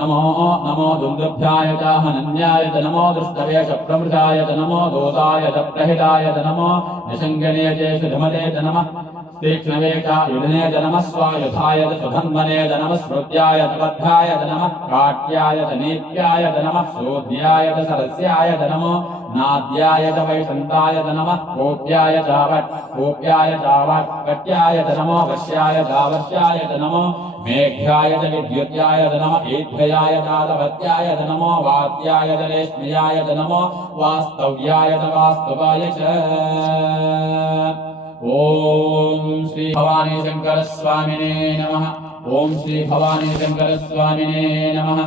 नमो दुन्दुभ्याय च हनन्याय च नमो दुष्टवे च प्रमृताय च नमो दोताय च प्रहिताय च नमो निषङ्गने च सुधमते च नमः तीक्ष्णवे च युधने च नमः स्वायुधाय च सुधन्वने च नमः श्रुत्याय च बद्धाय च नमः काट्याय च नीत्याय च नमः शोध्याय च सरस्याय च नमो नाद्याय च वैशन्ताय च नमः गोप्याय चावट्याय च नमो वश्याय चावर्ष्याय च नमो मेघ्याय च विद्युत्याय च नमः ईध्याय चालवत्याय च नमो वात्याय च रेश्म्याय च नमो वास्तव्याय च वास्तवाय च ॐ श्री भवानी शंकर स्वामिने नमः। ॐ श्री भवानी शंकर स्वामिने नमः।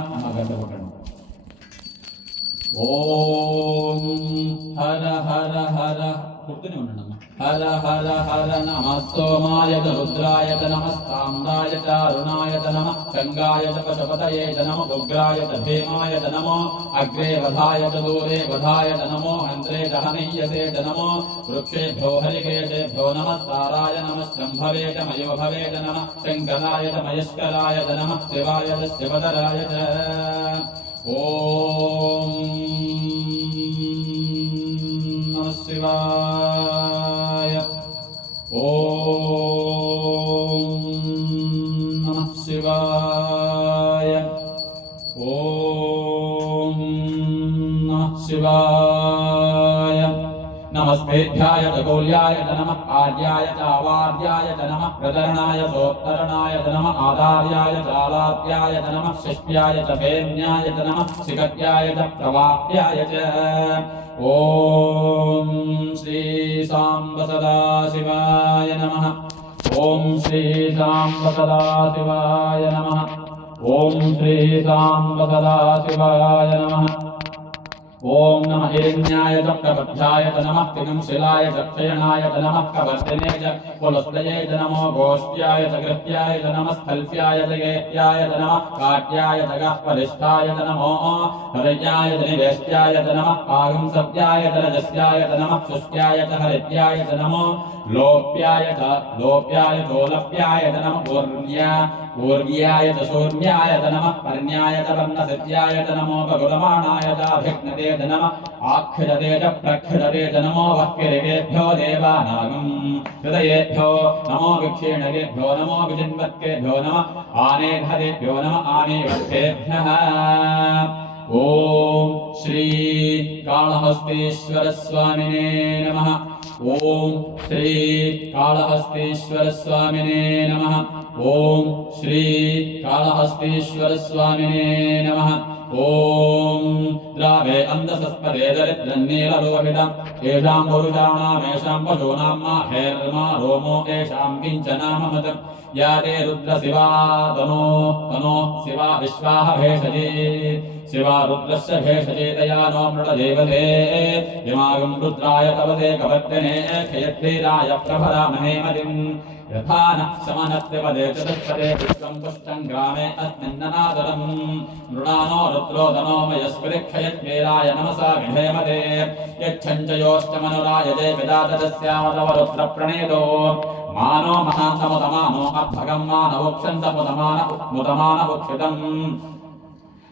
ॐ हर हर हर हर हर हर नमः सोमाय च रुद्राय च नमः ताम्राय च अरुणाय च नमः शङ्गाय च पशुपतये च नमः उग्राय च भीमाय च नमो अग्रे वधाय च दूरे वधाय च नमो हन्त्रे च हनीयसे च नमो वृक्षेभ्यो हरिकेशेभ्यो नमः ताराय नमः शम्भवे च मयोभवे च नमः शङ्कराय च मयस्कराय च नमः शिवाय च शिवधराय च ॐ नमः शिवाय। ॐ नमः शिवाय। ॐ नमः शिवाय। नमस्तेभ्याय च गौल्याय च नमः आर्याय च अवार्याय च नमः प्रदरणाय चोत्तरणाय च नमः आदार्याय च आलाप्याय च नमः शिष्याय च फेन्याय च नमः शिखत्याय च प्रवाप्याय च ॐ श्री सांब सदाशिवाय नमः। ॐ श्री सांब सदाशिवाय नमः। ॐ श्री सांब सदाशिवाय नमः। ॐ नमः हिरण्याय च प्रबद्धाय च नमः तिगंशिलाय च क्षयणाय च नमः कवर्तिने च पुलस्तये च नमो गोष्ट्याय च कृत्याय च नमः स्थल्प्याय च गेत्याय च नमः काट्याय च गह्वरिष्ठाय च नमो हृदयाय च निवेष्ट्याय च नमः आगंसत्याय च रजस्याय च नमः शुष्क्याय च हरित्याय च नमो लोप्याय चोलप्याय च नमः ऊर्व्याय च शूर्ण्याय च नमः पर्ण्याय च वर्णसत्याय च नमो बगुलमाणाय च अभिघ्नते च नमः आक्षिरते च प्रक्षिरते च नमो वह्किरिकेभ्यो देवानागम् हृदयेभ्यो नमो विक्षीणकेभ्यो नमो विजिन्वत्केभ्यो नमः आनेधरेभ्यो नमः आनेवत्केभ्यः ॐ श्री कालहस्तीश्वर स्वामिने नमः। ॐ श्री कालहस्तीश्वर स्वामिने नमः। ॐ श्री कालहस्तीश्वर स्वामिने नमः। ॐ द्रावे अन्धसस्पदे दरिद्रन्नीललोहितम् येषां पुरुषाणामेषां पशूनां माहेर्मा रोमो येषां किञ्चनाममतम् या ते रुद्रशिवा तनो शिवा विश्वाः भेषजे शिवा रुद्रस्य भेषजेतया नो मृडदेवते यमागं रुद्राय तवसे कवर्तने क्षयत्रीराय प्रभरामहे मतिम् यथा नः समनत्यपदे चतुष्पदे पुष्पं पुष्टं ग्रामे अस्मिन्ननादरम् मृणानो रुद्रोदनो मयस्परिक्षयत्वीराय नमसा विधेमते यच्छञ्चयोष्टमनुरायते विदातस्यामतव रुद्रप्रणेतो मानो महान्तमुतमानो अभगं मानवोक्षन्तमुतमानमुक्षितम्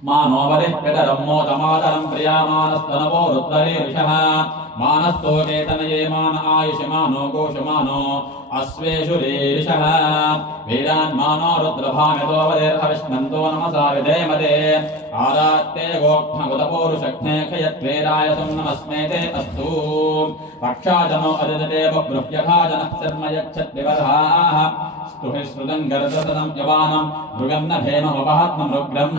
मानो वरिष्ठरं मोदमातरं प्रियामानस्तनवो रुद्ररीर्षः मानस्तो चेतनये मान आयुषमानो गोषमानो अश्वेषु रीर्षः वीरान्मानो रुद्रभामितो वदेर्हविष्णन्तो नमसा विधेमते आरात्ते गोक्ष्मगुतपौरुषघ्ने खयत्वेरायसं नमस्मेते अस्तु रक्षाजनो अजजते बभ्रुह्यभाजनः शर्म यच्छद्विवधाः स्तुहि श्रुतं गर्दसदं यवानं मृगन्नभेममपहात्ममृग्रम्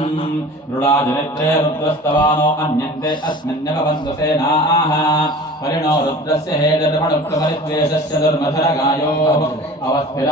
मृडाजनित्रे रुद्रस्तवानो अन्यन्ते अस्मिन्नभवन्तु सेनाः परिणो रुद्रस्य हेदर्पणुक्तपरित्वेषस्य दुर्मधरगायो अवस्थिर